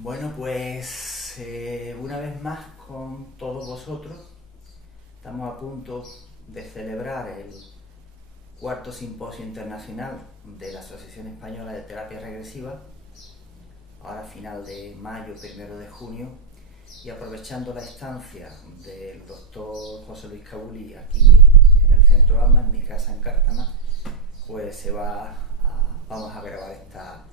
Bueno, pues una vez más con todos vosotros estamos a punto de celebrar el cuarto simposio internacional de la Asociación Española de Terapia Regresiva, ahora a final de mayo, 1 de junio, y aprovechando la estancia del doctor José Luis Cabuli aquí en el Centro AMA, en mi casa en Cártama, pues vamos a grabar esta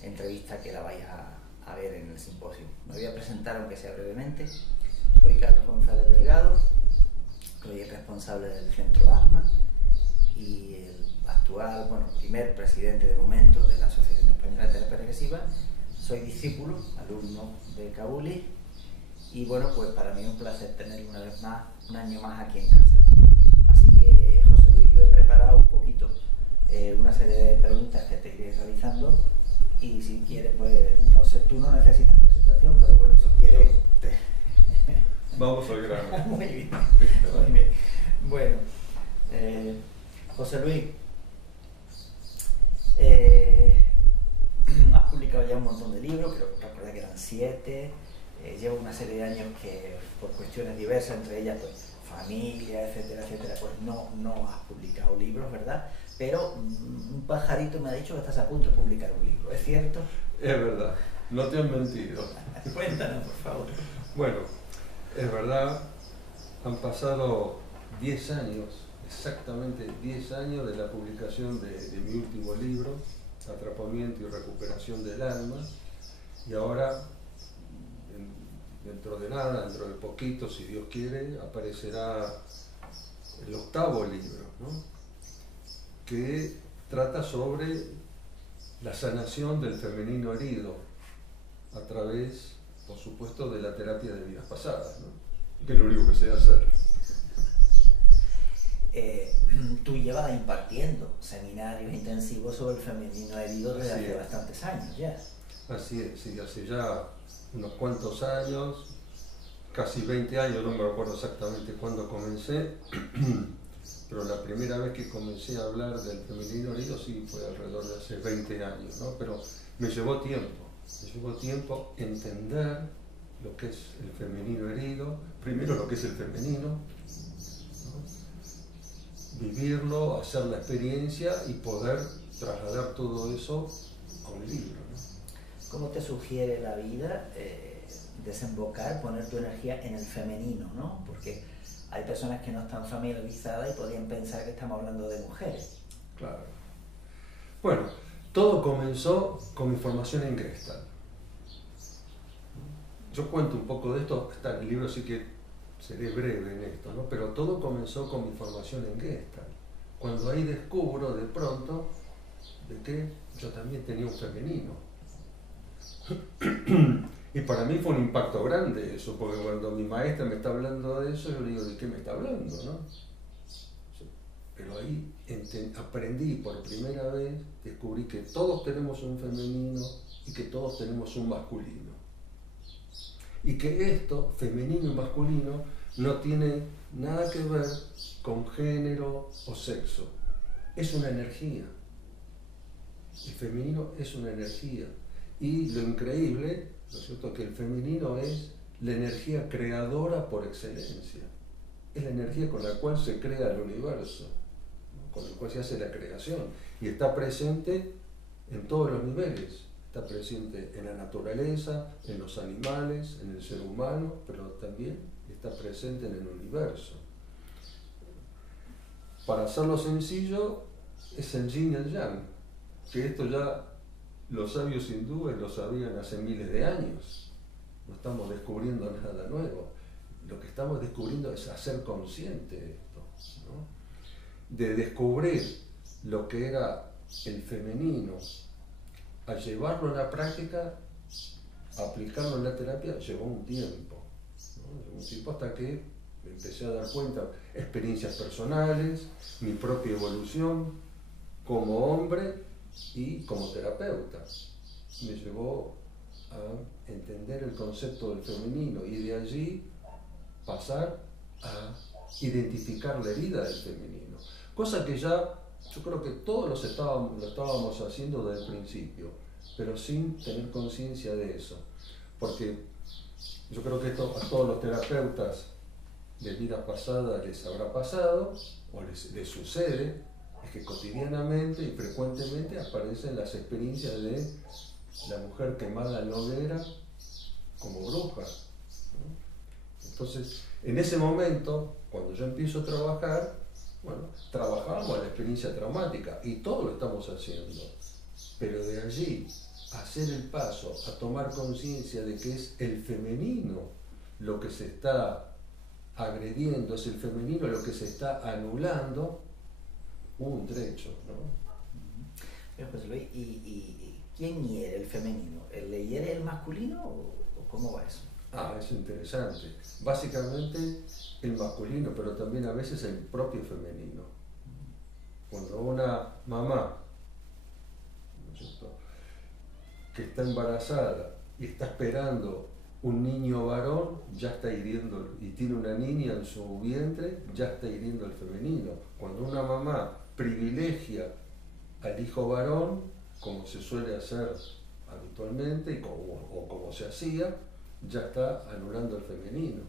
entrevista que la vais a ver en el simposio. Me voy a presentar, aunque sea brevemente. Soy Carlos González Delgado, soy el responsable del Centro ASMA y el actual, primer presidente de momento de la Asociación Española de Terapia Regresiva. Soy discípulo, alumno de Cabuli, y bueno, pues para mí es un placer tener una vez más, un año más aquí en casa. Así que, José Luis, yo he preparado un poquito una serie de preguntas que te iré realizando, y si quieres, pues, no sé, tú no necesitas presentación, pero bueno, si quieres... Vamos al grano. Muy bien, muy bien. Bueno, José Luis, has publicado ya un montón de libros, creo que recuerda que eran 7, llevo una serie de años que por cuestiones diversas, entre ellas pues familia, etcétera, etcétera, pues no has publicado libros, ¿verdad? Pero un pajarito me ha dicho que estás a punto de publicar un libro, ¿es cierto? Es verdad, no te han mentido. Cuéntanos, por favor. Bueno, es verdad, han pasado 10 años, exactamente 10 años de la publicación de mi último libro, Atrapamiento y Recuperación del Alma, y ahora, dentro de nada, dentro de poquito, si Dios quiere, aparecerá el 8º libro, ¿no?, que trata sobre la sanación del femenino herido a través, por supuesto, de la terapia de vidas pasadas, ¿no?, que es lo único que sé hacer. Tú llevas impartiendo seminarios intensivos sobre el femenino herido desde hace bastantes años ya. Así es, sí, hace ya unos cuantos años, casi 20 años, no me acuerdo exactamente cuándo comencé, pero la primera vez que comencé a hablar del femenino herido sí fue alrededor de hace 20 años, ¿no? Pero me llevó tiempo entender lo que es el femenino herido, primero lo que es el femenino, ¿no?, vivirlo, hacer la experiencia y poder trasladar todo eso a un libro, ¿no? ¿Cómo te sugiere la vida desembocar, poner tu energía en el femenino, ¿no? Porque hay personas que no están familiarizadas y podrían pensar que estamos hablando de mujeres. Claro. Bueno, todo comenzó con mi formación en Gestalt. Yo cuento un poco de esto, está en el libro, así que seré breve en esto, ¿no? Pero todo comenzó con mi formación en Gestalt. Cuando ahí descubro de pronto de que yo también tenía un femenino. Y para mí fue un impacto grande eso, porque cuando mi maestra me está hablando de eso, yo le digo, ¿de qué me está hablando, no? Pero ahí aprendí por primera vez, descubrí que todos tenemos un femenino y que todos tenemos un masculino. Y que esto, femenino y masculino, no tiene nada que ver con género o sexo. Es una energía. El femenino es una energía. Y lo increíble, ¿no es cierto?, que el femenino es la energía creadora por excelencia. Es la energía con la cual se crea el universo, ¿no?, con la cual se hace la creación. Y está presente en todos los niveles. Está presente en la naturaleza, en los animales, en el ser humano, pero también está presente en el universo. Para hacerlo sencillo, es el yin y el yang, que esto ya los sabios hindúes lo sabían hace miles de años. No estamos descubriendo nada nuevo. Lo que estamos descubriendo es hacer consciente esto, ¿no?, de descubrir lo que era el femenino, a llevarlo a la práctica, a aplicarlo en la terapia, llevó un tiempo, ¿no? Llevó un tiempo hasta que me empecé a dar cuenta, experiencias personales, mi propia evolución como hombre y como terapeuta. Me llevó a entender el concepto del femenino y de allí pasar a identificar la herida del femenino. Cosa que ya yo creo que todos lo estábamos haciendo desde el principio, pero sin tener conciencia de eso. Porque yo creo que esto a todos los terapeutas de vida pasada les habrá pasado, o les sucede, es que cotidianamente y frecuentemente aparecen las experiencias de la mujer quemada en la hoguera como bruja, ¿no? Entonces, en ese momento, cuando yo empiezo a trabajar, bueno, trabajamos la experiencia traumática y todo lo estamos haciendo, pero de allí a hacer el paso, a tomar conciencia de que es el femenino lo que se está agrediendo, es el femenino lo que se está anulando, un trecho, ¿no? José Luis, ¿y quién hiere el femenino? ¿Le hiere el masculino o cómo va eso? Es interesante. Básicamente el masculino, pero también a veces el propio femenino. Cuando una mamá, ¿no es cierto?, que está embarazada y está esperando un niño varón, ya está hiriendo, y tiene una niña en su vientre, ya está hiriendo el femenino. Cuando una mamá privilegia al hijo varón, como se suele hacer habitualmente o como se hacía, ya está anulando el femenino,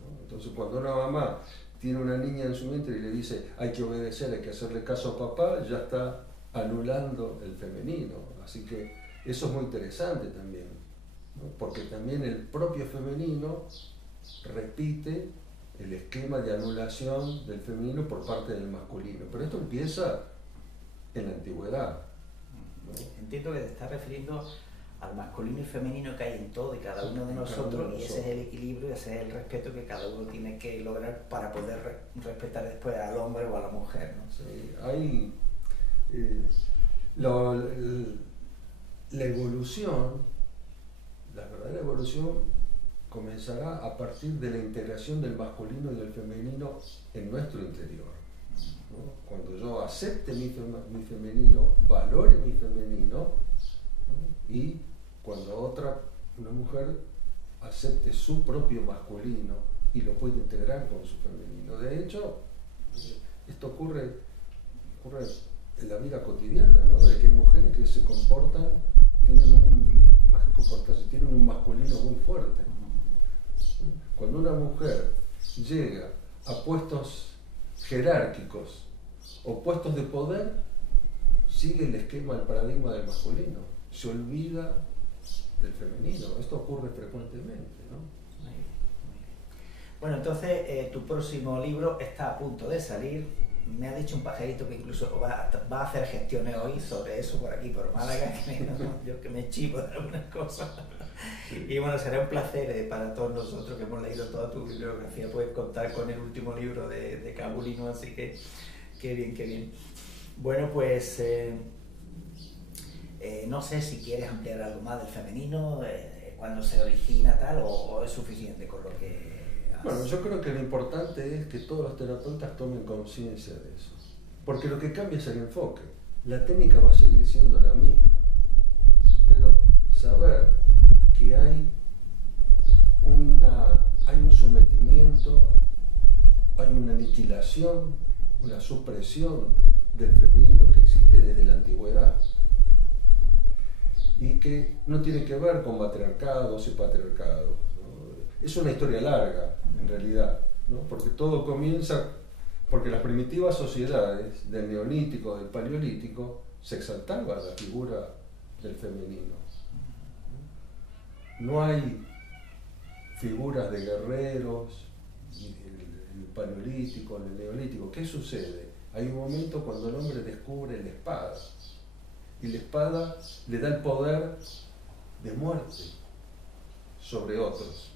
¿no? Entonces, cuando una mamá tiene una niña en su vientre y le dice hay que obedecer, hay que hacerle caso a papá, ya está anulando el femenino. Así que eso es muy interesante también, ¿no? Porque también el propio femenino repite el esquema de anulación del femenino por parte del masculino. Pero esto empieza en la antigüedad, ¿no? Entiendo que te estás refiriendo al masculino y femenino que hay en todo y cada uno de nosotros, y ese es el equilibrio y ese es el respeto que cada uno tiene que lograr para poder respetar después al hombre o a la mujer, ¿no? Sí, hay la evolución, la verdadera evolución comenzará a partir de la integración del masculino y del femenino en nuestro interior, ¿no? Cuando yo acepte mi femenino, valore mi femenino, ¿no? Y cuando una mujer acepte su propio masculino y lo puede integrar con su femenino. De hecho, esto ocurre en la vida cotidiana, ¿no? De que hay mujeres que se comportan, tienen un masculino muy fuerte. Cuando una mujer llega a puestos jerárquicos o puestos de poder, sigue el esquema, el paradigma del masculino, se olvida del femenino. Esto ocurre frecuentemente, ¿no? Muy bien, muy bien. Bueno, entonces tu próximo libro está a punto de salir. Me ha dicho un pajarito que incluso va a hacer gestiones hoy sobre eso por aquí, por Málaga, yo que me chivo de algunas cosas. Sí. Y bueno, será un placer para todos nosotros que hemos leído toda tu bibliografía, poder contar con el último libro de Cabulino, así que qué bien, qué bien. Bueno, pues no sé si quieres ampliar algo más del femenino, cuando se origina tal, o es suficiente con lo que... Bueno, yo creo que lo importante es que todos los terapeutas tomen conciencia de eso, porque lo que cambia es el enfoque. La técnica va a seguir siendo la misma, pero saber que hay un sometimiento, hay una aniquilación, una supresión del femenino que existe desde la antigüedad y que no tiene que ver con matriarcados y patriarcados, ¿no? Es una historia larga, en realidad, ¿no? Porque todo comienza porque las primitivas sociedades del neolítico, del paleolítico, se exaltaba la figura del femenino. No hay figuras de guerreros en el paleolítico, en el neolítico. ¿Qué sucede? Hay un momento cuando el hombre descubre la espada, y la espada le da el poder de muerte sobre otros,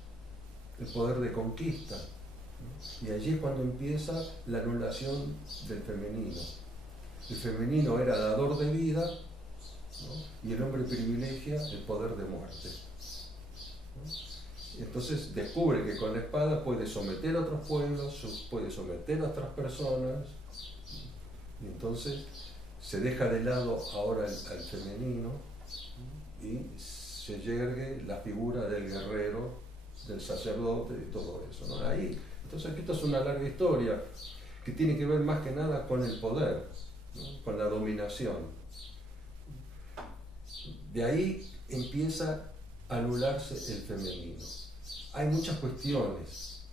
el poder de conquista, ¿no? Y allí es cuando empieza la anulación del femenino. El femenino era dador de vida, ¿no? Y el hombre privilegia el poder de muerte, ¿no? Entonces descubre que con la espada puede someter a otros pueblos, puede someter a otras personas, y entonces se deja de lado ahora al femenino y se yergue la figura del guerrero, del sacerdote y todo eso, ¿no? Entonces esto es una larga historia que tiene que ver más que nada con el poder, ¿no? Con la dominación. De ahí empieza anularse el femenino. Hay muchas cuestiones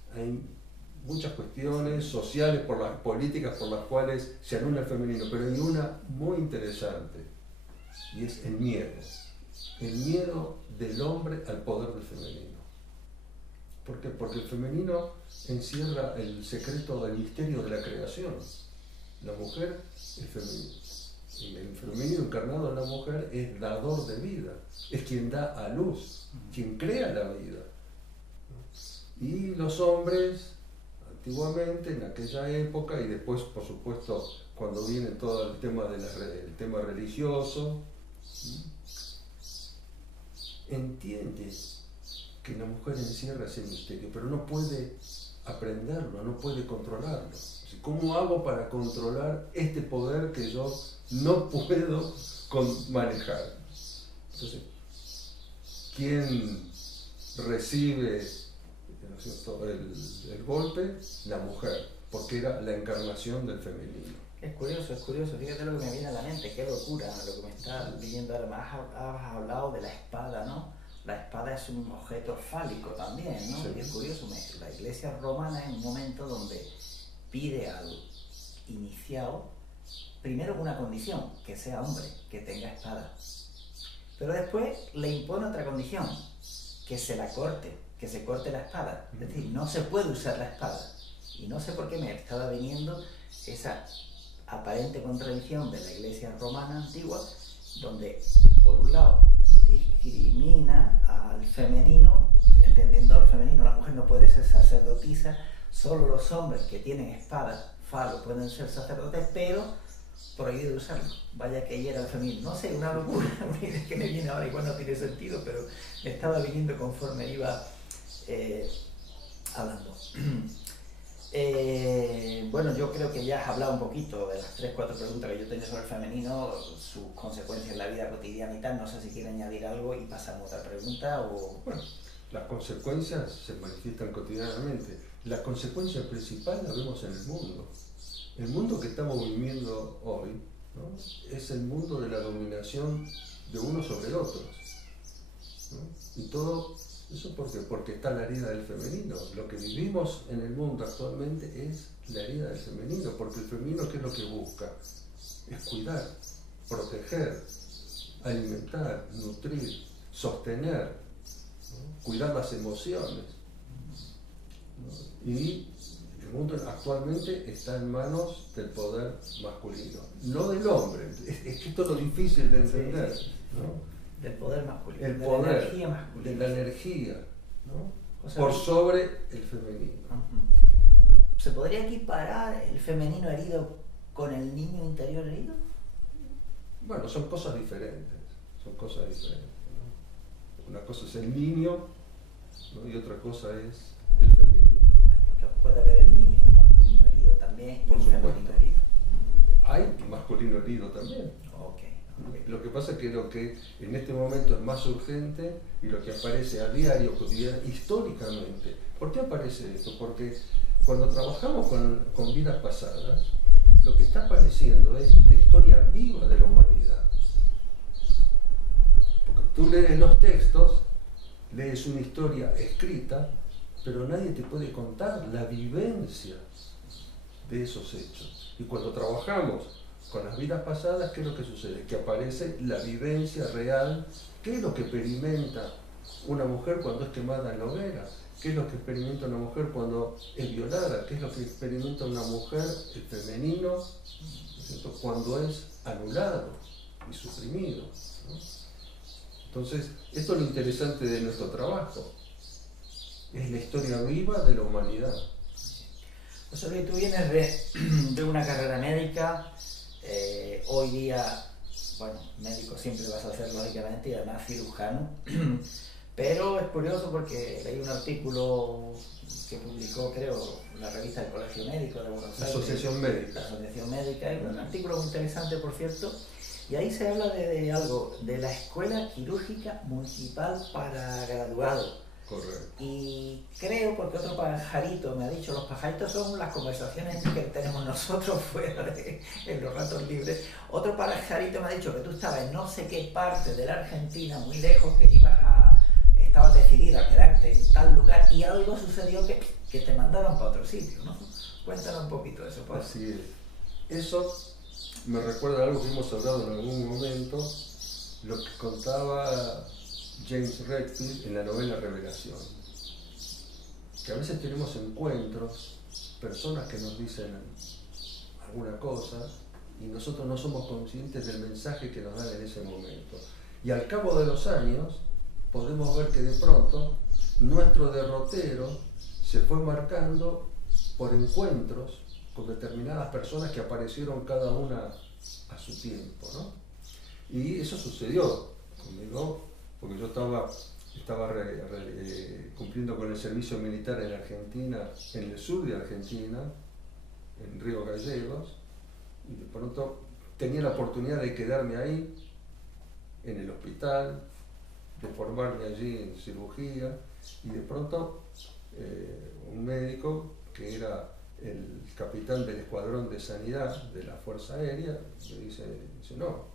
sociales, políticas por las cuales se anula el femenino, pero hay una muy interesante, y es el miedo del hombre al poder del femenino. ¿Por qué? Porque el femenino encierra el secreto del misterio de la creación. La mujer es femenina. El femenino encarnado en la mujer es dador de vida, es quien da a luz, quien crea la vida. Y los hombres, antiguamente, en aquella época, y después, por supuesto, cuando viene todo el tema, el tema religioso, entiende que la mujer encierra ese misterio, pero no puede aprenderlo, no puede controlarlo. ¿Cómo hago para controlar este poder que yo no puedo manejar? Entonces, ¿quién recibe, ¿no es cierto?, el golpe? La mujer, porque era la encarnación del femenino. Es curioso, fíjate lo que me viene a la mente, qué locura lo que me está viniendo ahora. Más has hablado de la espada, ¿no? La espada es un objeto fálico también, ¿no? Sí. Y es curioso, la Iglesia romana es un momento donde pide al iniciado, primero una condición, que sea hombre, que tenga espada. Pero después le impone otra condición, que se la corte, que se corte la espada. Es decir, no se puede usar la espada. Y no sé por qué me estaba viniendo esa aparente contradicción de la Iglesia romana antigua, donde, por un lado, discrimina al femenino, entendiendo al femenino, la mujer no puede ser sacerdotisa, solo los hombres que tienen espadas, falos, pueden ser sacerdotes, pero prohibido usarlo. Vaya que hiera el femenino. No sé, una locura, una idea que me viene ahora, igual no tiene sentido, pero me estaba viniendo conforme iba hablando. Bueno, yo creo que ya has hablado un poquito de las 3-4 preguntas que yo tenía sobre el femenino, sus consecuencias en la vida cotidiana y tal. No sé si quiere añadir algo y pasamos a otra pregunta o... Bueno, las consecuencias se manifiestan cotidianamente. La consecuencia principal la vemos en el mundo. El mundo que estamos viviendo hoy, ¿no?, es el mundo de la dominación de unos sobre otros, ¿no? Y todo eso porque está la herida del femenino. Lo que vivimos en el mundo actualmente es la herida del femenino, porque el femenino, ¿qué es lo que busca? Es cuidar, proteger, alimentar, nutrir, sostener, ¿no?, cuidar las emociones, ¿no? Y el mundo actualmente está en manos del poder masculino, no del hombre. Es que esto es lo difícil de entender, ¿no? Del poder masculino, el de poder, la energía masculina. de la energía, ¿no?, O sea, por sobre el femenino. ¿Se podría equiparar el femenino herido con el niño interior herido? Bueno, son cosas diferentes, ¿no? Una cosa es el niño, ¿no?, y otra cosa es el femenino. Porque puede haber el niño masculino herido también y Por un supuesto. femenino herido. Hay masculino herido también. Okay. Lo que pasa es que lo que en este momento es más urgente y lo que aparece a diario, cotidiano, históricamente. ¿Por qué aparece esto? Porque cuando trabajamos con vidas pasadas, lo que está apareciendo es la historia viva de la humanidad. Porque tú lees los textos, lees una historia escrita, pero nadie te puede contar la vivencia de esos hechos. Y cuando trabajamos con las vidas pasadas, ¿qué es lo que sucede? Que aparece la vivencia real. ¿Qué es lo que experimenta una mujer cuando es quemada en la hoguera? ¿Qué es lo que experimenta una mujer cuando es violada? ¿Qué es lo que experimenta una mujer, el femenino, ¿no?, cuando es anulado y suprimido, ¿no? Entonces, esto es lo interesante de nuestro trabajo. Es la historia viva de la humanidad. José Luis, tú vienes de una carrera médica. Hoy día, bueno, médico siempre vas a ser lógicamente, y además cirujano, pero es curioso porque leí un artículo que publicó, creo, la revista del Colegio Médico de Buenos Aires, La Asociación Médica, y un artículo muy interesante, por cierto, y ahí se habla de algo, de la Escuela Quirúrgica Municipal para Graduados. Correcto. Y creo, porque otro pajarito me ha dicho, los pajaritos son las conversaciones que tenemos nosotros fuera en los ratos libres. Otro pajarito me ha dicho que tú estabas en no sé qué parte de la Argentina, muy lejos, que ibas tal lugar y algo sucedió que te mandaron para otro sitio, ¿no? Cuéntanos un poquito de eso, pues. Así es. Eso me recuerda a algo que hemos hablado en algún momento, lo que contaba James Redfield en la novela Revelación. Que a veces tenemos encuentros, personas que nos dicen alguna cosa y nosotros no somos conscientes del mensaje que nos dan en ese momento. Y al cabo de los años podemos ver que de pronto nuestro derrotero se fue marcando por encuentros con determinadas personas que aparecieron cada una a su tiempo, ¿no? Y eso sucedió conmigo porque yo estaba cumpliendo con el servicio militar en Argentina, en el sur de Argentina, en Río Gallegos, y de pronto tenía la oportunidad de quedarme ahí, en el hospital, de formarme allí en cirugía, y de pronto un médico que era el capitán del escuadrón de sanidad de la Fuerza Aérea me dice, no,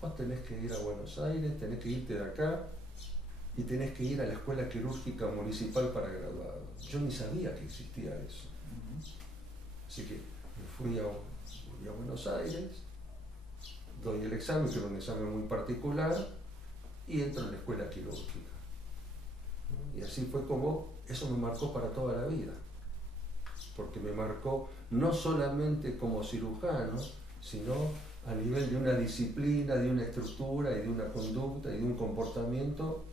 vos tenés que ir a Buenos Aires, tenés que irte de acá y tenés que ir a la Escuela Quirúrgica Municipal para graduados. Yo ni sabía que existía eso. Así que me fui a Buenos Aires, doy el examen, que era un examen muy particular, y entro en la escuela quirúrgica. Y así fue como eso me marcó para toda la vida, porque me marcó no solamente como cirujano, sino a nivel de una disciplina, de una estructura y de una conducta y de un comportamiento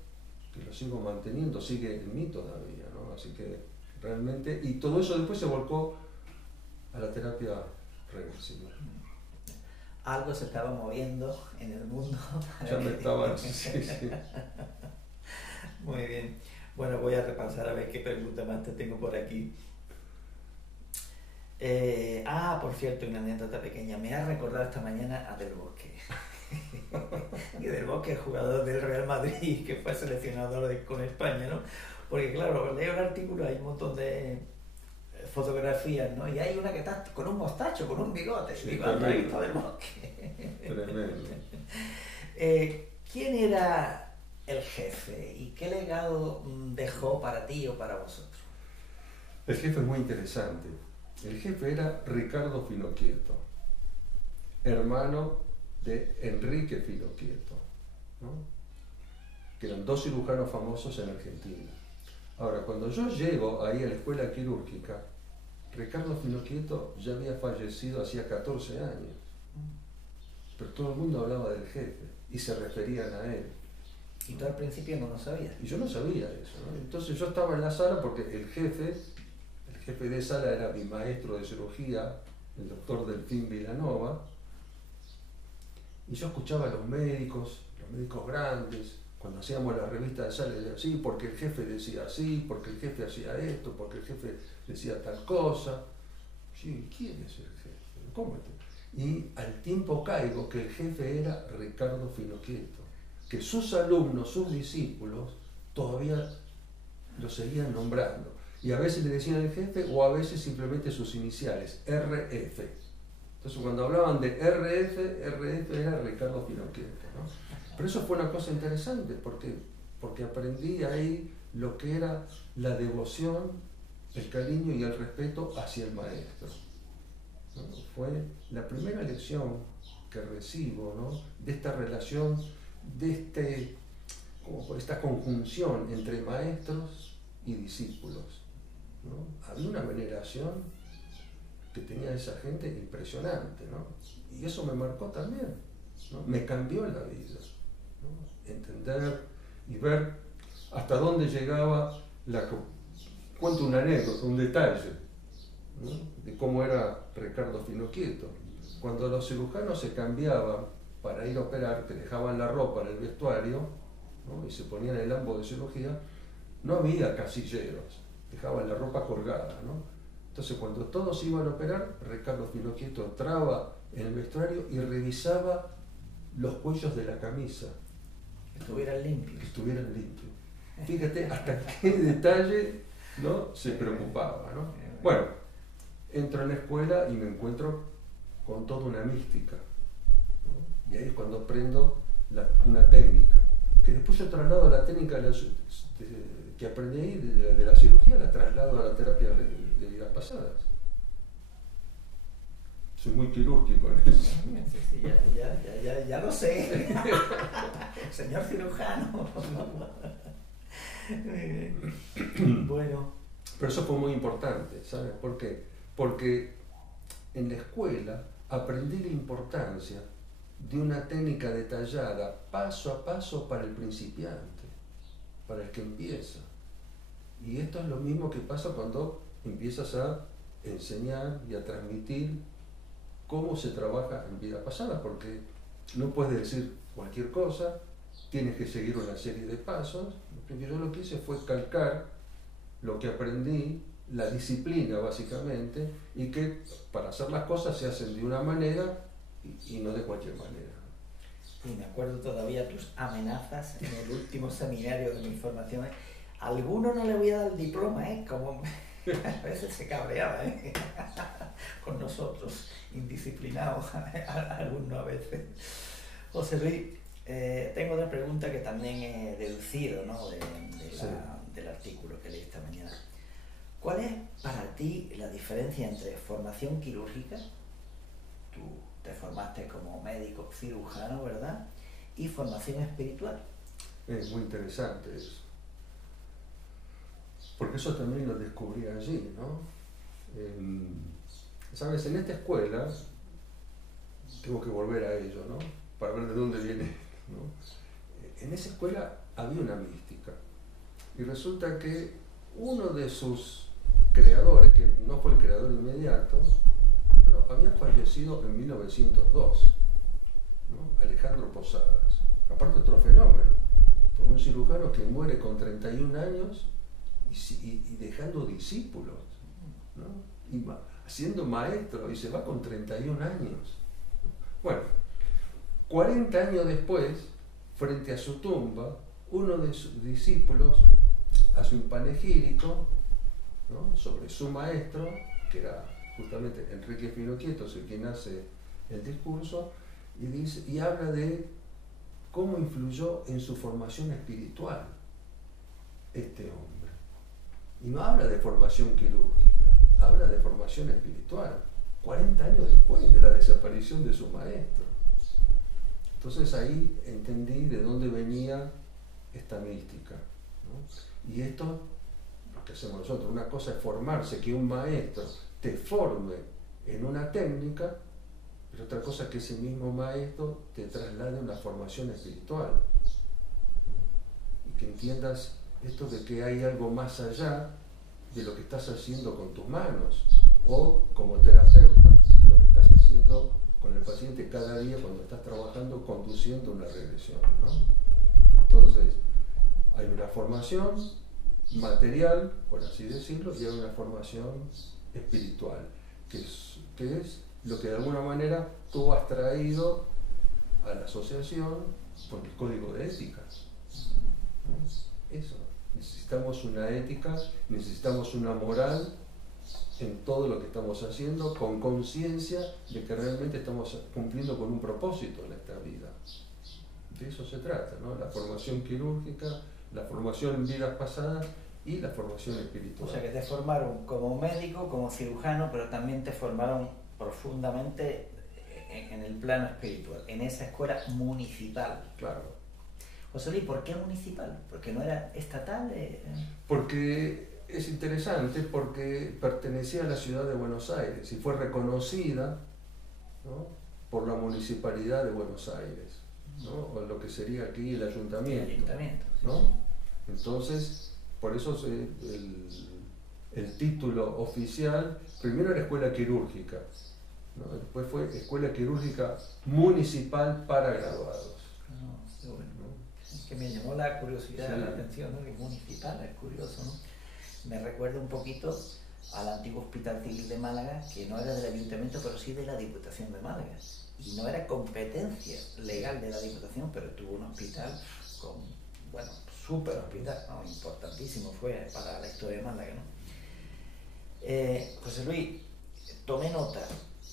que lo sigo manteniendo, sigue en mí todavía, ¿no? Así que realmente, y todo eso después se volcó a la terapia reversible. Algo se estaba moviendo en el mundo. Ya me estaba, sí. Muy bien. Bueno, voy a repasar a ver qué pregunta más te tengo por aquí. Por cierto, una anécdota pequeña. Me ha recordado esta mañana a Del Bosque. Y Del Bosque, el jugador del Real Madrid, que fue seleccionador con España, ¿no? Porque claro, leo el artículo, hay un montón de fotografías, ¿no? Y hay una que está con un mostacho, con un bigote. Sí, Digo, ahí está Del Bosque. Tremendo. ¿Quién era el jefe y qué legado dejó para ti o para vosotros? El jefe es muy interesante. El jefe era Ricardo Finoquieto, hermano de Enrique Finoquieto, ¿no? Que eran dos cirujanos famosos en Argentina. Ahora, cuando yo llego ahí a la escuela quirúrgica, Ricardo Finoquieto ya había fallecido hacía 14 años, pero todo el mundo hablaba del jefe y se referían a él. Y tú al principio no lo sabías. Y yo no sabía eso, ¿no? Entonces yo estaba en la sala porque el jefe de sala era mi maestro de cirugía, el doctor Delfín Vilanova, y yo escuchaba a los médicos grandes, cuando hacíamos la revista de sala, decían, sí, porque el jefe decía así, porque el jefe hacía esto, porque el jefe decía tal cosa. Sí, ¿quién es el jefe? ¿Cómo es? Y al tiempo caigo que el jefe era Ricardo Finoquieto, que sus alumnos, sus discípulos, todavía lo seguían nombrando. Y a veces le decían el jefe o a veces simplemente sus iniciales, RF. Entonces cuando hablaban de RF era Ricardo Finoquieto, ¿no? Pero eso fue una cosa interesante porque aprendí ahí lo que era la devoción, el cariño y el respeto hacia el maestro, ¿no? Fue la primera lección que recibo, ¿no? De esta relación, de esta conjunción entre maestros y discípulos, ¿no? Había una veneración que tenía esa gente impresionante, ¿no? Y eso me marcó también, ¿no? Me cambió la vida, ¿no? Entender y ver hasta dónde llegaba cuento una anécdota, un detalle, ¿no? De cómo era Ricardo Finoquieto. Cuando los cirujanos se cambiaban para ir a operar, que dejaban la ropa en el vestuario, ¿no? Y se ponían el ambo de cirugía, no había casilleros, dejaban la ropa colgada, ¿no? Entonces cuando todos iban a operar, Ricardo Finoquieto entraba en el vestuario y revisaba los cuellos de la camisa. Que estuvieran limpios. Que estuvieran limpios. Fíjate hasta qué detalle, ¿no? Se preocupaba, ¿no? Bueno, entro en la escuela y me encuentro con toda una mística, ¿no? Y ahí es cuando aprendo una técnica, que después yo traslado a la técnica de que aprendí ahí de la cirugía la traslado a la terapia de vidas pasadas. Soy muy quirúrgico en eso. Sí, ya lo sé. Señor cirujano. Bueno. Pero eso fue muy importante, ¿sabes por qué? Porque en la escuela aprendí la importancia de una técnica detallada, paso a paso para el principiante, para el que empieza. Y esto es lo mismo que pasa cuando empiezas a enseñar y a transmitir cómo se trabaja en vida pasada, porque no puedes decir cualquier cosa, tienes que seguir una serie de pasos. Yo lo que hice fue calcar lo que aprendí, la disciplina básicamente, y que para hacer las cosas se hacen de una manera y no de cualquier manera. Y me acuerdo todavía tus amenazas en el último seminario de mi formación. A alguno no le voy a dar el diploma, como a veces se cabreaba con nosotros, indisciplinados, algunos a veces. José Luis, tengo otra pregunta que también he deducido, ¿no? Del artículo que leí esta mañana. ¿Cuál es para ti la diferencia entre formación quirúrgica? Tú te formaste como médico cirujano, ¿verdad? Y formación espiritual. Es muy interesante eso. Porque eso también lo descubrí allí, ¿no? Sabes, en esta escuela, tengo que volver a ello, ¿no? Para ver de dónde viene, ¿no? En esa escuela había una mística. Y resulta que uno de sus creadores, que no fue el creador inmediato, pero había fallecido en 1902, ¿no? Alejandro Posadas. Aparte otro fenómeno, como un cirujano que muere con 31 años y dejando discípulos, ¿no? Y siendo maestro, y se va con 31 años. Bueno, 40 años después, frente a su tumba, uno de sus discípulos hace un panegírico, ¿no? Sobre su maestro, que era justamente Enrique Filoquieto, el quien hace el discurso, y habla de cómo influyó en su formación espiritual este hombre. Y no habla de formación quirúrgica, habla de formación espiritual, 40 años después de la desaparición de su maestro. Entonces ahí entendí de dónde venía esta mística, ¿no? Y esto, lo que hacemos nosotros, una cosa es formarse, que un maestro te forme en una técnica, pero otra cosa es que ese mismo maestro te traslade una formación espiritual, ¿no? Y que entiendas esto de que hay algo más allá de lo que estás haciendo con tus manos, o como terapeuta, lo que estás haciendo con el paciente cada día cuando estás trabajando, conduciendo una regresión, ¿no? Entonces, hay una formación material, por así decirlo, y hay una formación espiritual, que es lo que de alguna manera tú has traído a la asociación con el código de ética, ¿no? Eso, necesitamos una ética, necesitamos una moral en todo lo que estamos haciendo, con conciencia de que realmente estamos cumpliendo con un propósito en esta vida. De eso se trata, ¿no? La formación quirúrgica, la formación en vidas pasadas y la formación espiritual. O sea que te formaron como médico, como cirujano, pero también te formaron profundamente en el plano espiritual, en esa escuela municipal. Claro. José Luis, ¿por qué municipal? ¿Porque no era estatal? Porque es interesante, porque pertenecía a la ciudad de Buenos Aires y fue reconocida, ¿no? Por la municipalidad de Buenos Aires, ¿no? O lo que sería aquí el ayuntamiento, ¿no? Entonces, por eso el título oficial, primero era Escuela Quirúrgica, ¿no? Después fue Escuela Quirúrgica Municipal para Graduados. No, bueno, ¿no? Que me llamó la curiosidad, sí, la atención, ¿no? Que municipal, es curioso, ¿no? Me recuerda un poquito al antiguo Hospital Civil de Málaga, que no era del Ayuntamiento, pero sí de la Diputación de Málaga. Y no era competencia legal de la Diputación, pero tuvo un hospital con, bueno, súper hospital, ¿no? Importantísimo fue para la historia de Málaga, ¿no? José Luis, tomé nota.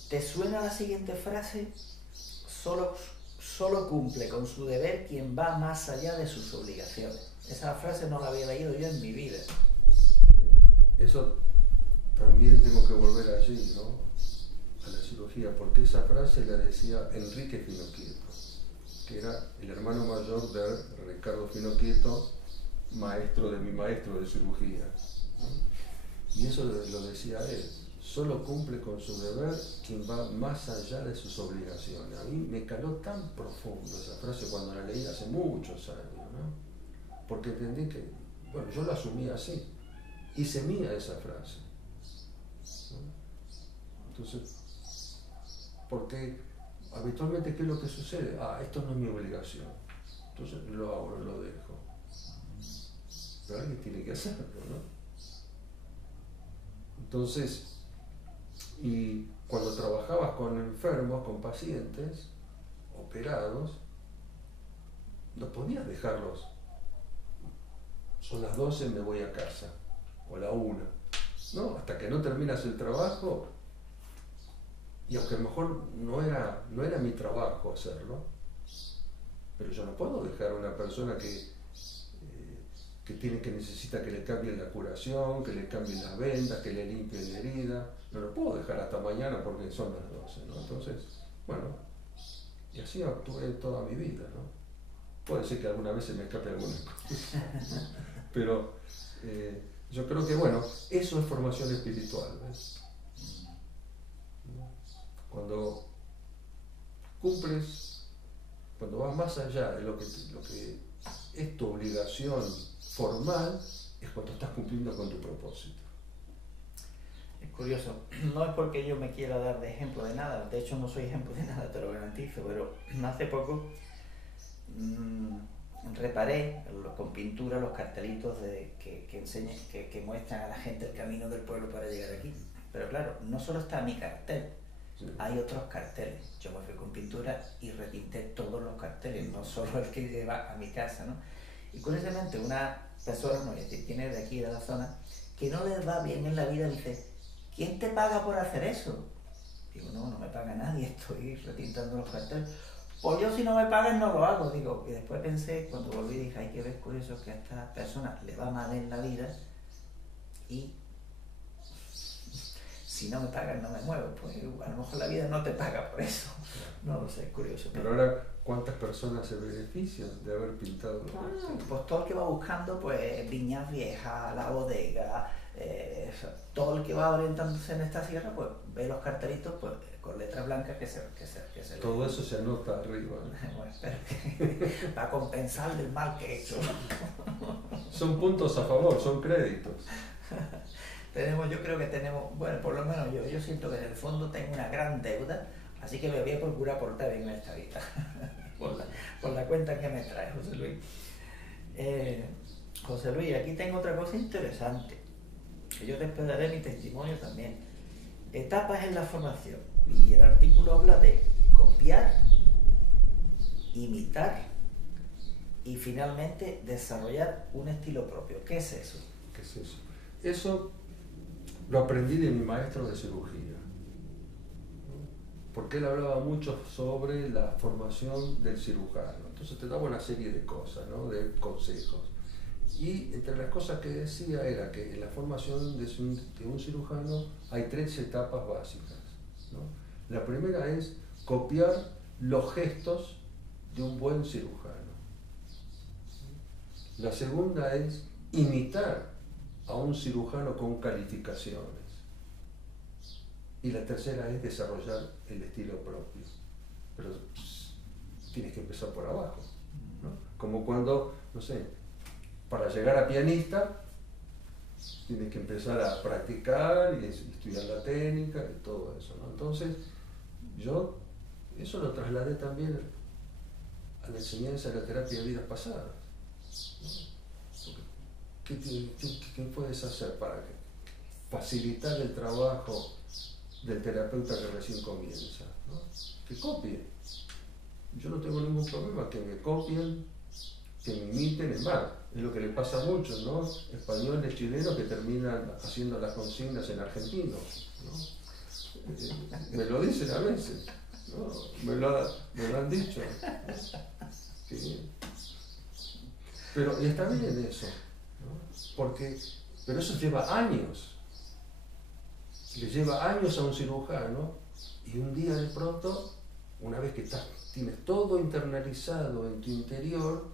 ¿Te suena la siguiente frase? Solo cumple con su deber quien va más allá de sus obligaciones. Esa frase no la había leído yo en mi vida. Eso también tengo que volver allí, ¿no? A la cirugía, porque esa frase la decía Enrique Finoquieto, que era el hermano mayor de Ricardo Finoquieto, maestro de mi maestro de cirugía, ¿no? Y eso lo decía él: solo cumple con su deber quien va más allá de sus obligaciones. A mí me caló tan profundo esa frase cuando la leí hace muchos años, ¿no? Porque entendí que, bueno, yo la asumí así, hice mía esa frase, ¿no? Entonces, porque habitualmente, ¿qué es lo que sucede? Esto no es mi obligación, entonces lo hago, lo dejo. Pero alguien tiene que hacerlo, ¿no? Entonces, y cuando trabajabas con enfermos, con pacientes operados, no podías dejarlos. Son las 12, me voy a casa, o la 1. No, hasta que no terminas el trabajo, y aunque a lo mejor no era mi trabajo hacerlo, pero yo no puedo dejar a una persona que necesita que le cambien la curación, que le cambien las vendas, que le limpien la herida. No lo puedo dejar hasta mañana porque son las 12, ¿no? Entonces, bueno, y así actué toda mi vida, ¿no? Puede ser que alguna vez se me escape alguna cosa, pero yo creo que, bueno, eso es formación espiritual, ¿ves? Cuando cumples, cuando vas más allá de lo que es tu obligación formal, es cuando estás cumpliendo con tu propósito. Es curioso, no es porque yo me quiera dar de ejemplo de nada, de hecho no soy ejemplo de nada, te lo garantizo, pero hace poco reparé con pintura los cartelitos que muestran a la gente el camino del pueblo para llegar aquí. Pero claro, no solo está mi cartel, sí, hay otros carteles. Yo me fui con pintura y repinté todos los carteles, no solo el que lleva a mi casa, ¿no? Y curiosamente una persona, no voy a decir quién es, de aquí de la zona, que no les va bien en la vida, dice: ¿quién te paga por hacer eso? Digo: no me paga nadie, estoy repintando los carteles. Pues yo, si no me pagan, no lo hago. Digo, y después pensé, cuando volví, dije: hay que ver, curioso, que a esta persona le va mal en la vida y si no me pagan no me muevo. Pues a lo mejor la vida no te paga por eso. No lo sé, es curioso. Pero ahora, ¿cuántas personas se benefician de haber pintado? Pues todo el que va buscando, pues, Viñas Viejas, La Bodega, todo el que va orientándose en esta sierra, pues ve los cartelitos, pues, con letras blancas que se todo eso se anota arriba, ¿no? Bueno, espero que va a compensar el mal que he hecho. Son puntos a favor, son créditos. Yo creo que tenemos, bueno, por lo menos yo siento que en el fondo tengo una gran deuda, así que me voy a procurar portar bien en esta vida, por la cuenta que me trae José Luis. José Luis, aquí tengo otra cosa interesante, que yo después daré mi testimonio también. Etapas en la formación, y el artículo habla de copiar, imitar y finalmente desarrollar un estilo propio. ¿Qué es eso? ¿Qué es eso? Eso lo aprendí de mi maestro de cirugía, porque él hablaba mucho sobre la formación del cirujano. Entonces te daba una serie de cosas, ¿no? De consejos. Y entre las cosas que decía era que en la formación de un cirujano hay 3 etapas básicas, ¿no? La primera es copiar los gestos de un buen cirujano. La segunda es imitar a un cirujano con calificaciones. Y la tercera es desarrollar el estilo propio. Pero tienes que empezar por abajo, ¿no? Como cuando, no sé, para llegar a pianista tienes que empezar a practicar y estudiar la técnica y todo eso, ¿no? Entonces, yo eso lo trasladé también a la enseñanza de la terapia de vidas pasadas, ¿no? ¿Qué puedes hacer para facilitar el trabajo del terapeuta que recién comienza, ¿no? Que copie. Yo no tengo ningún problema que me copien, que me imiten. Es más, es lo que le pasa a muchos, ¿no? Españoles, chilenos que terminan haciendo las consignas en argentino, ¿no? Me lo dicen a veces, ¿no? Me lo han dicho, ¿no? Pero y está bien eso, ¿no? Pero eso lleva años. Le lleva años a un cirujano y un día de pronto, una vez que tienes todo internalizado en tu interior,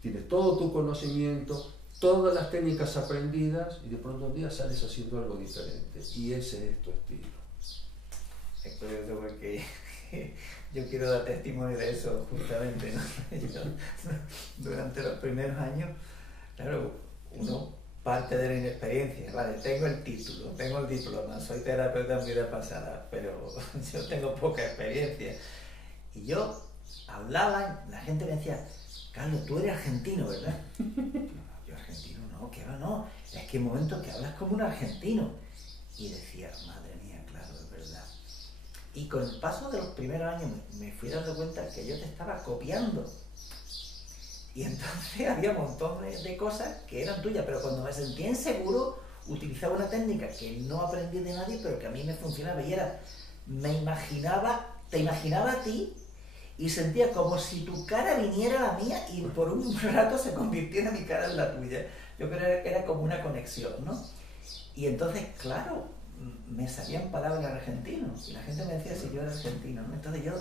tienes todo tu conocimiento, todas las técnicas aprendidas y de pronto un día sales haciendo algo diferente y ese es tu estilo. Es curioso porque yo quiero dar testimonio de eso justamente, ¿no? Yo, durante los primeros años, claro, uno parte de la inexperiencia, vale, tengo el título, tengo el diploma, soy terapeuta en vida pasada, pero yo tengo poca experiencia. Y yo hablaba, la gente me decía, Carlos, tú eres argentino, ¿verdad? Yo argentino no, que va, no, es que hay momentos que hablas como un argentino. Y decía, madre mía, claro, es verdad. Y con el paso de los primeros años me fui dando cuenta que yo te estaba copiando. Y entonces había un montón de cosas que eran tuyas, pero cuando me sentía inseguro, utilizaba una técnica que no aprendí de nadie, pero que a mí me funcionaba. Y era, te imaginaba a ti y sentía como si tu cara viniera a la mía y por un rato se convirtiera mi cara en la tuya. Yo creo que era como una conexión, ¿no? Y entonces, claro, me salían palabras argentinos y la gente me decía si yo era argentino, ¿no? Entonces yo,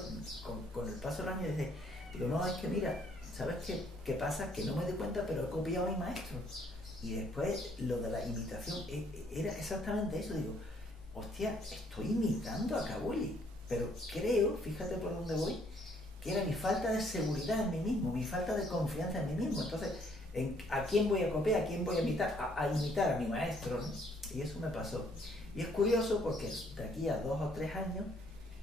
con el paso del año, digo, no, es que mira, ¿sabes qué pasa? Que no me di cuenta, pero he copiado a mi maestro. Y después lo de la imitación era exactamente eso. Digo, hostia, estoy imitando a Kabuli, pero creo, fíjate por dónde voy, que era mi falta de seguridad en mí mismo, mi falta de confianza en mí mismo. Entonces, ¿a quién voy a copiar? ¿A quién voy a imitar? A imitar a mi maestro, ¿no? Y eso me pasó. Y es curioso porque de aquí a 2 o 3 años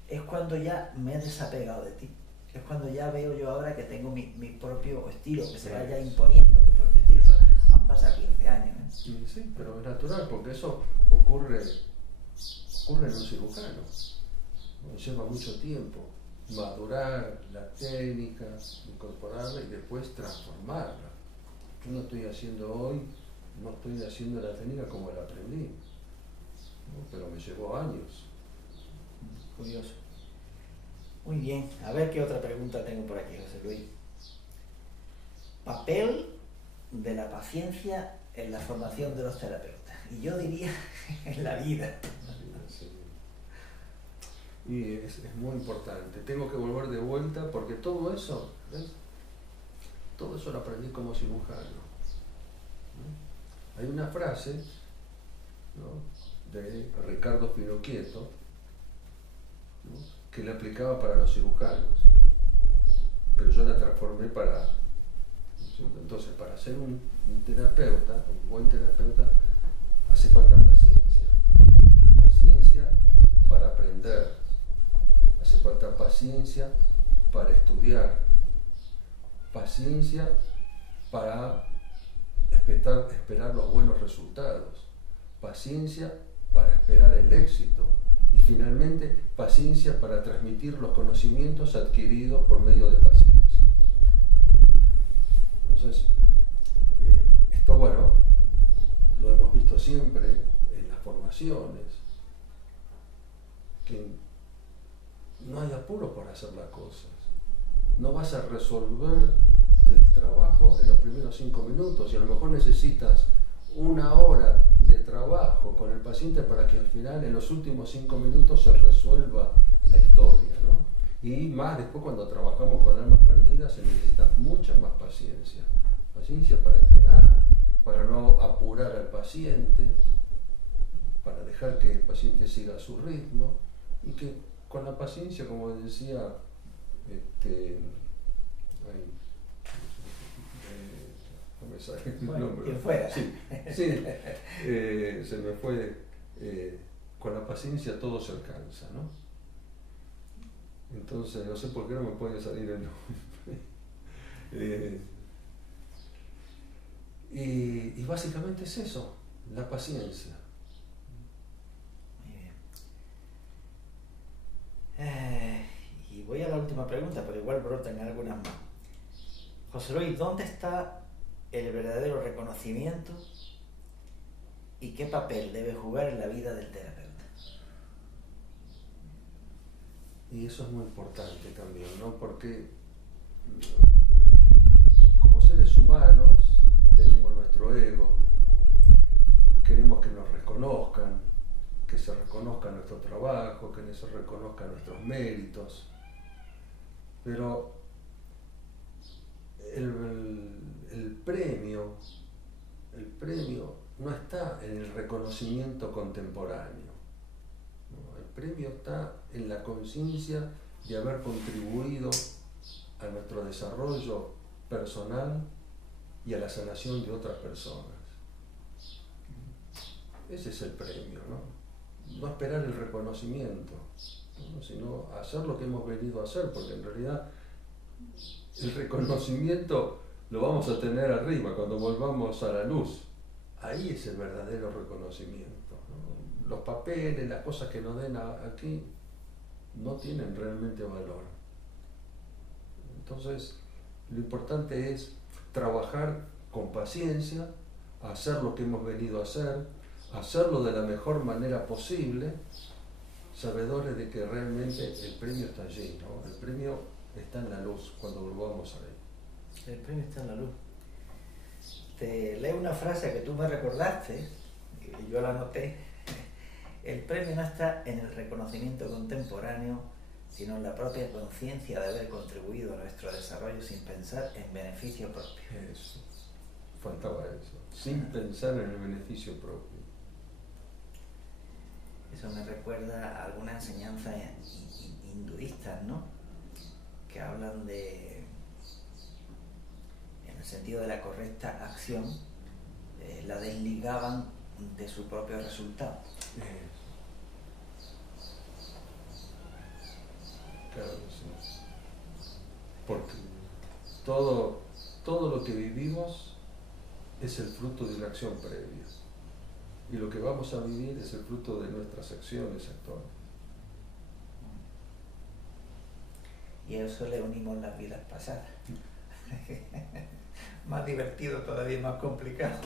es cuando ya me he desapegado de ti. Es cuando ya veo yo ahora que tengo mi propio estilo, que se vaya imponiendo mi propio estilo. Pero han pasado 15 años, ¿eh? Sí, pero es natural, porque eso ocurre en un cirujano. Lleva mucho tiempo madurar la técnica, incorporarla y después transformarla. Yo no estoy haciendo hoy, no estoy haciendo la técnica como la aprendí, ¿no? Pero me llevó años. Curioso. Muy bien, a ver qué otra pregunta tengo por aquí, José Luis. Papel de la paciencia en la formación de los terapeutas. Y yo diría en la vida. Sí. Y es muy importante. Tengo que volver de vuelta porque todo eso, ¿ves? Todo eso lo aprendí como cirujano, ¿no? Hay una frase, ¿no?, de Ricardo Finocchieto, ¿no?, que le aplicaba para los cirujanos, pero yo la transformé para... Entonces, para ser un terapeuta, un buen terapeuta, hace falta paciencia. Paciencia para aprender, hace falta paciencia para estudiar, paciencia para esperar los buenos resultados, paciencia para esperar el éxito y finalmente paciencia para transmitir los conocimientos adquiridos por medio de paciencia. Entonces, esto, bueno, lo hemos visto siempre en las formaciones, que no hay apuro por hacer las cosas. No vas a resolver el trabajo en los primeros 5 minutos y a lo mejor necesitas 1 hora de trabajo con el paciente para que al final, en los últimos 5 minutos, se resuelva la historia, ¿no? Y más después, cuando trabajamos con almas perdidas, se necesita mucha más paciencia. Paciencia para esperar, para no apurar al paciente, para dejar que el paciente siga a su ritmo y que con la paciencia, como decía, no me sale el nombre. Fuera. Sí, se me fue. Con la paciencia todo se alcanza, ¿no? Entonces, no sé por qué no me puede salir el nombre. Y básicamente es eso, la paciencia. Muy bien. Y voy a la última pregunta, pero igual brotan algunas más. José Luis, ¿dónde está el verdadero reconocimiento y qué papel debe jugar en la vida del terapeuta? Y eso es muy importante también, ¿no? Porque como seres seres humanos tenemos nuestro ego, queremos que nos reconozcan, que se reconozca nuestro trabajo, que se reconozcan nuestros méritos, pero el premio no está en el reconocimiento contemporáneo, ¿no? El premio está en la conciencia de haber contribuido a nuestro desarrollo personal y a la sanación de otras personas. Ese es el premio, ¿no? No esperar el reconocimiento, ¿no? Sino hacer lo que hemos venido a hacer, porque en realidad el reconocimiento lo vamos a tener arriba, cuando volvamos a la luz. Ahí es el verdadero reconocimiento, ¿no? Los papeles, las cosas que nos den aquí, no tienen realmente valor. Entonces, lo importante es trabajar con paciencia, hacer lo que hemos venido a hacer, hacerlo de la mejor manera posible, sabedores de que realmente el premio está allí, ¿no? El premio está en la luz cuando volvamos a él. El premio está en la luz. Te leo una frase que tú me recordaste, y yo la anoté. El premio no está en el reconocimiento contemporáneo, sino en la propia conciencia de haber contribuido a nuestro desarrollo sin pensar en beneficio propio. Eso, faltaba eso, sin pensar en el beneficio propio. Eso me recuerda a algunas enseñanzas hinduistas, ¿no? Que hablan de, en el sentido de la correcta acción, la desligaban de su propio resultado. Claro que sí. Porque todo lo que vivimos es el fruto de una acción previa. Y lo que vamos a vivir es el fruto de nuestras acciones actuales. Y a eso le unimos las vidas pasadas. Más divertido todavía, más complicado.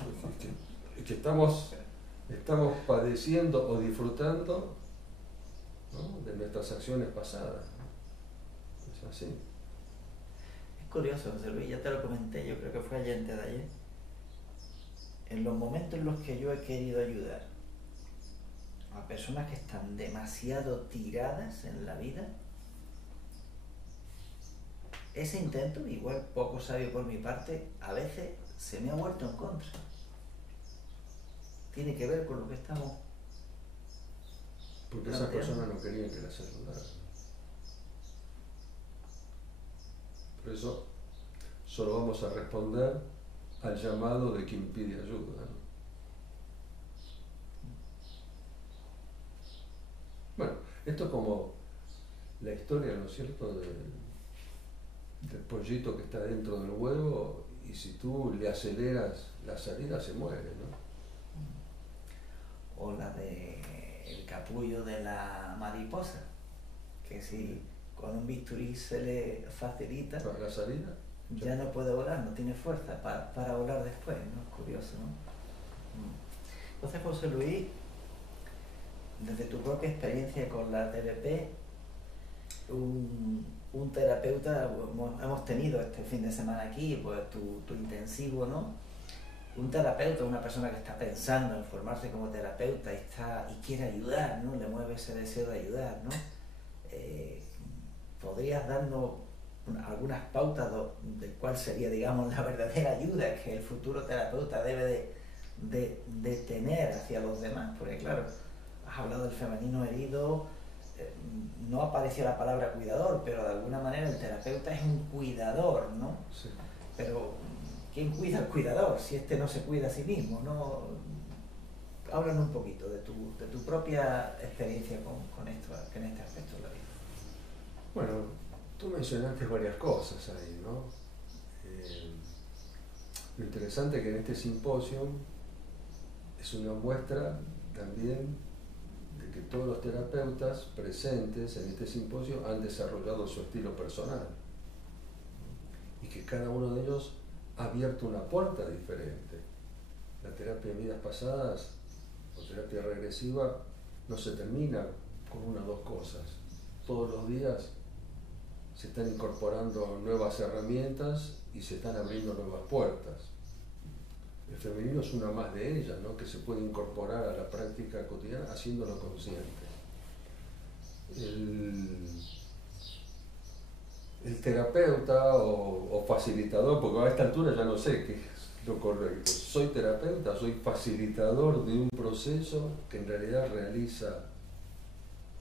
Es que estamos padeciendo o disfrutando, ¿no?, de nuestras acciones pasadas. Es así. Es curioso, José Luis, ya te lo comenté, yo creo que fue ayer, antes de ayer. En los momentos en los que yo he querido ayudar a personas que están demasiado tiradas en la vida, ese intento, igual poco sabio por mi parte, a veces se me ha vuelto en contra. Tiene que ver con lo que estamos... Porque esas personas no querían que las ayudaran. Por eso solo vamos a responder al llamado de quien pide ayuda, ¿no? Bueno, esto es como la historia, ¿no es cierto?, del pollito que está dentro del huevo, y si tú le aceleras la salida se muere, ¿no? O la de el capullo de la mariposa, que si con un bisturí se le facilita ¿Para la salida? ya no puede volar, no tiene fuerza para volar después, ¿no? Es curioso, ¿no? Entonces, José Luis, desde tu propia experiencia con la TLP, un terapeuta, hemos tenido este fin de semana aquí, pues tu intensivo, ¿no? Un terapeuta, una persona que está pensando en formarse como terapeuta y quiere ayudar, ¿no? Le mueve ese deseo de ayudar, ¿no? ¿Podrías darnos algunas pautas de cuál sería, digamos, la verdadera ayuda que el futuro terapeuta debe de tener hacia los demás? Porque claro, has hablado del femenino herido, no apareció la palabra cuidador, pero de alguna manera el terapeuta es un cuidador, ¿no? Sí. Pero ¿quién cuida al cuidador si este no se cuida a sí mismo, ¿no? Háblanos un poquito de tu propia experiencia con esto, en este aspecto de la vida. Bueno, tú mencionaste varias cosas ahí, ¿no? Lo interesante es que en este simposio es una muestra también de que todos los terapeutas presentes en este simposio han desarrollado su estilo personal, ¿no? Y que cada uno de ellos ha abierto una puerta diferente. La terapia de vidas pasadas o terapia regresiva no se termina con una o dos cosas. Todos los días se están incorporando nuevas herramientas y se están abriendo nuevas puertas. El femenino es una más de ellas, ¿no? Que se puede incorporar a la práctica cotidiana haciéndolo consciente. El terapeuta o facilitador, porque a esta altura ya no sé qué es lo correcto. Soy terapeuta, soy facilitador de un proceso que en realidad realiza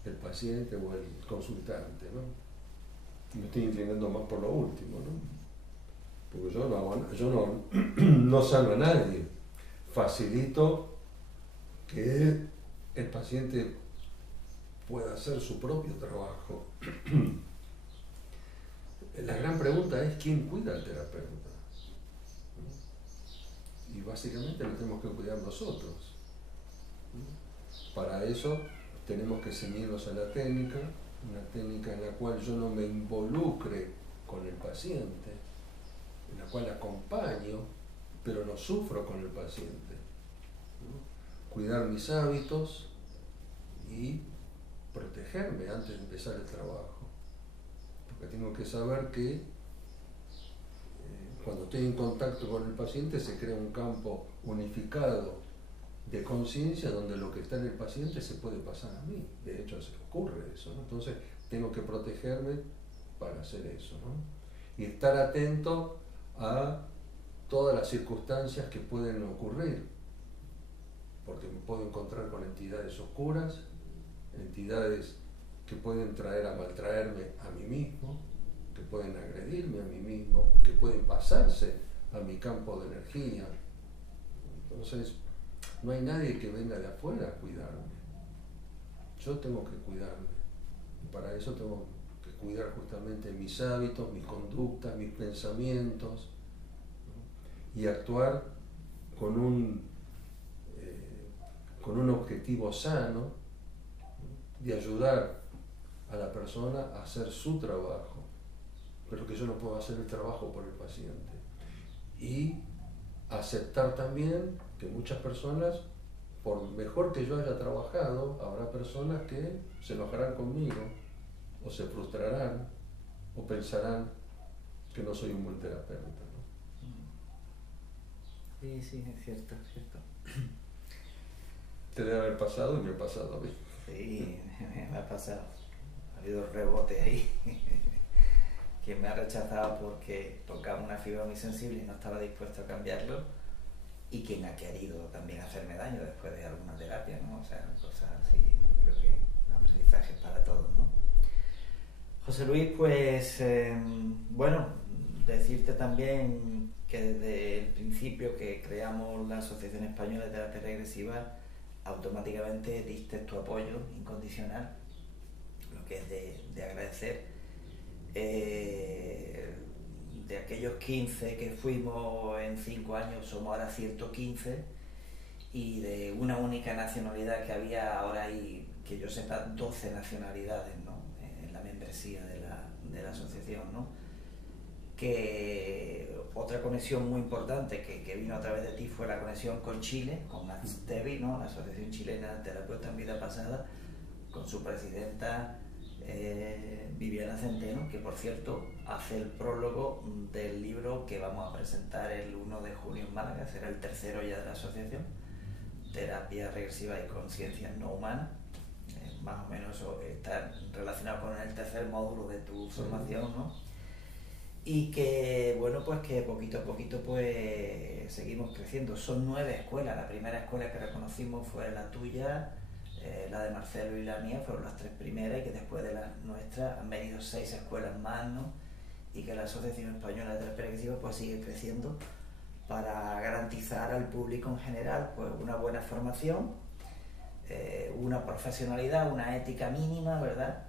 el paciente o el consultante, ¿no? Me estoy inclinando más por lo último, ¿no? Porque yo no sano a nadie, facilito que el paciente pueda hacer su propio trabajo. La gran pregunta es ¿quién cuida al terapeuta? Y básicamente lo tenemos que cuidar nosotros. Para eso tenemos que ceñirnos a la técnica, una técnica en la cual yo no me involucre con el paciente, en la cual acompaño, pero no sufro con el paciente. Cuidar mis hábitos y protegerme antes de empezar el trabajo. Porque tengo que saber que cuando estoy en contacto con el paciente se crea un campo unificado de conciencia donde lo que está en el paciente se puede pasar a mí. De hecho, se ocurre eso, ¿no? Entonces, tengo que protegerme para hacer eso, ¿no? Y estar atento a todas las circunstancias que pueden ocurrir, porque me puedo encontrar con entidades oscuras, entidades que pueden traer a maltraerme a mí mismo, que pueden agredirme a mí mismo, que pueden pasarse a mi campo de energía. Entonces, no hay nadie que venga de afuera a cuidarme. Yo tengo que cuidarme. Y para eso tengo que cuidar justamente mis hábitos, mis conductas, mis pensamientos, ¿no? Y actuar con un objetivo sano, ¿no? De ayudar a la persona a hacer su trabajo, pero que yo no puedo hacer el trabajo por el paciente. Y aceptar también que muchas personas, por mejor que yo haya trabajado, habrá personas que se enojarán conmigo, o se frustrarán, o pensarán que no soy un buen terapeuta, ¿no? Sí, sí, es cierto, es cierto. Te debe haber pasado y me ha pasado a mí. Sí, me ha pasado. Ha habido rebote ahí. Quien me ha rechazado porque tocaba una fibra muy sensible y no estaba dispuesto a cambiarlo, y quien ha querido también hacerme daño después de alguna terapia, ¿no? O sea, cosas así, yo creo que aprendizajes para todos, ¿no? José Luis, pues, bueno, decirte también que desde el principio que creamos la Asociación Española de Terapia Regresiva, automáticamente diste tu apoyo incondicional, lo que es de agradecer. De aquellos 15 que fuimos en 5 años, somos ahora 115, y de una única nacionalidad que había, ahora hay, que yo sepa, 12 nacionalidades, ¿no? En la membresía de la asociación, ¿no? Que otra conexión muy importante que vino a través de ti fue la conexión con Chile, con ASTEVI, ¿no? La Asociación Chilena de Terapeutas en Vida Pasada, con su presidenta Viviana Centeno, que por cierto hace el prólogo del libro que vamos a presentar el 1 de junio en Málaga. Será el tercero ya de la asociación, Terapia Regresiva y Conciencia No Humana. Más o menos eso está relacionado con el tercer módulo de tu formación, ¿no? Y que, bueno, pues que poquito a poquito pues seguimos creciendo. Son 9 escuelas. La primera escuela que reconocimos fue la tuya, la de Marcelo y la mía, fueron las 3 primeras, y que después de las nuestras han venido 6 escuelas más, ¿no? Y que la Asociación Española de Terapia Regresiva pues sigue creciendo para garantizar al público en general pues una buena formación, una profesionalidad, una ética mínima, ¿verdad?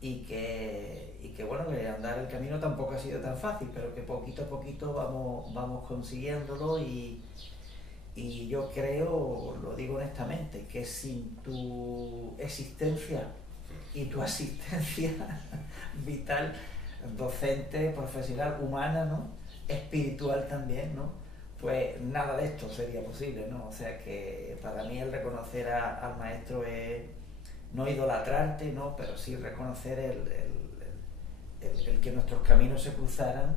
Y que bueno, que andar el camino tampoco ha sido tan fácil, pero que poquito a poquito vamos consiguiéndolo, y yo creo, lo digo honestamente, que sin tu existencia y tu asistencia vital, docente, profesional, humana, ¿no? Espiritual también, ¿no? Pues nada de esto sería posible, ¿no? O sea que para mí el reconocer al maestro es no idolatrarte, ¿no? Pero sí reconocer el que nuestros caminos se cruzaran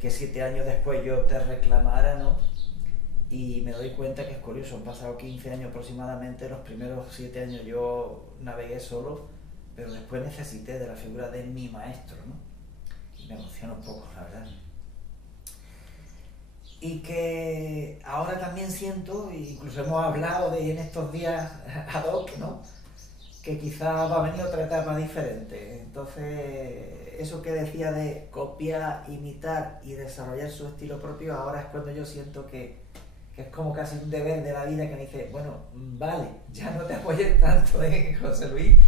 que 7 años después yo te reclamara, ¿no? Y me doy cuenta que es curioso, han pasado 15 años aproximadamente, los primeros 7 años yo navegué solo, pero después necesité de la figura de mi maestro, ¿no? Y me emociona un poco, la verdad. Y que ahora también siento, incluso hemos hablado en estos días ad hoc, ¿no? Que quizá va a venir otra etapa diferente. Entonces, eso que decía de copiar, imitar y desarrollar su estilo propio, ahora es cuando yo siento que es como casi un deber de la vida que me dice, bueno, vale, ya no te apoyes tanto en José Luis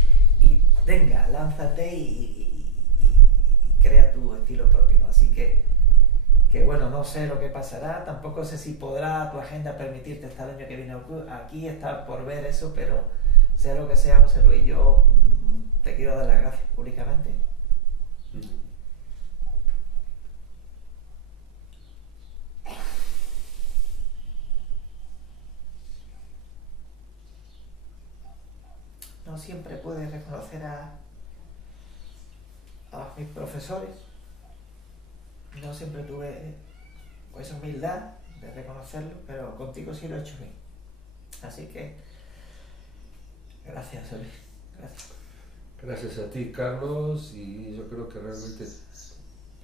y venga, lánzate y crea tu estilo propio, ¿no? Así que bueno, no sé lo que pasará, tampoco sé si podrá tu agenda permitirte estar el año que viene aquí, estar por ver eso, pero sea lo que sea, José Luis, yo te quiero dar las gracias públicamente. No siempre puedes reconocer a mis profesores, no siempre tuve esa humildad de reconocerlo, pero contigo sí lo he hecho bien. Así que gracias, Luis. Gracias. Gracias a ti, Carlos, y yo creo que realmente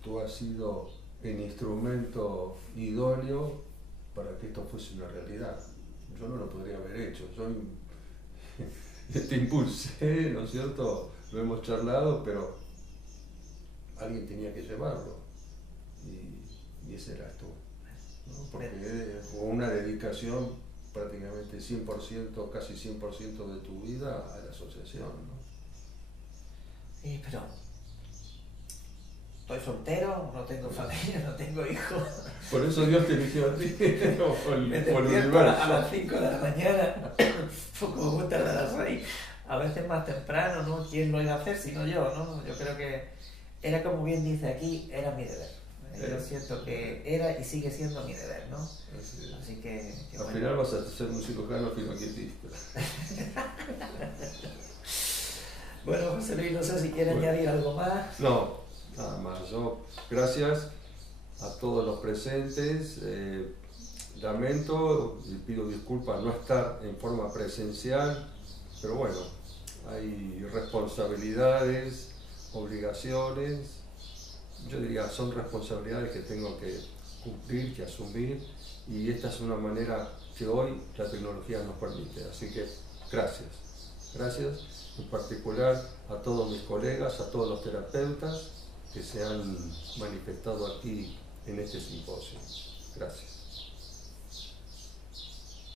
tú has sido el instrumento idóneo para que esto fuese una realidad. Yo no lo podría haber hecho, yo te impulsé, ¿no es cierto? Lo hemos charlado, pero alguien tenía que llevarlo, y ese eras tú, ¿no? Porque fue una dedicación prácticamente 100%, casi 100% de tu vida a la asociación, ¿no? Sí, pero estoy soltero, no tengo familia, no tengo hijos. Por eso Dios te eligió a ti, me despierto a las 5 de la mañana, como gusta de las 6, a veces más temprano, ¿no? ¿Quién lo iba a hacer sino yo, ¿no? Yo creo que era, como bien dice aquí, era mi deber. Yo siento que era y sigue siendo mi deber, ¿no? Así que al final vas a ser un cirujano filoquietista. Bueno, José Luis, no sé si quiere añadir algo más. No, nada más. Yo, gracias a todos los presentes. Lamento y pido disculpas no estar en forma presencial, pero bueno, hay responsabilidades, obligaciones. Yo diría, son responsabilidades que tengo que cumplir, que asumir, y esta es una manera que hoy la tecnología nos permite. Así que gracias. Gracias en particular a todos mis colegas, a todos los terapeutas que se han manifestado aquí en este simposio. Gracias.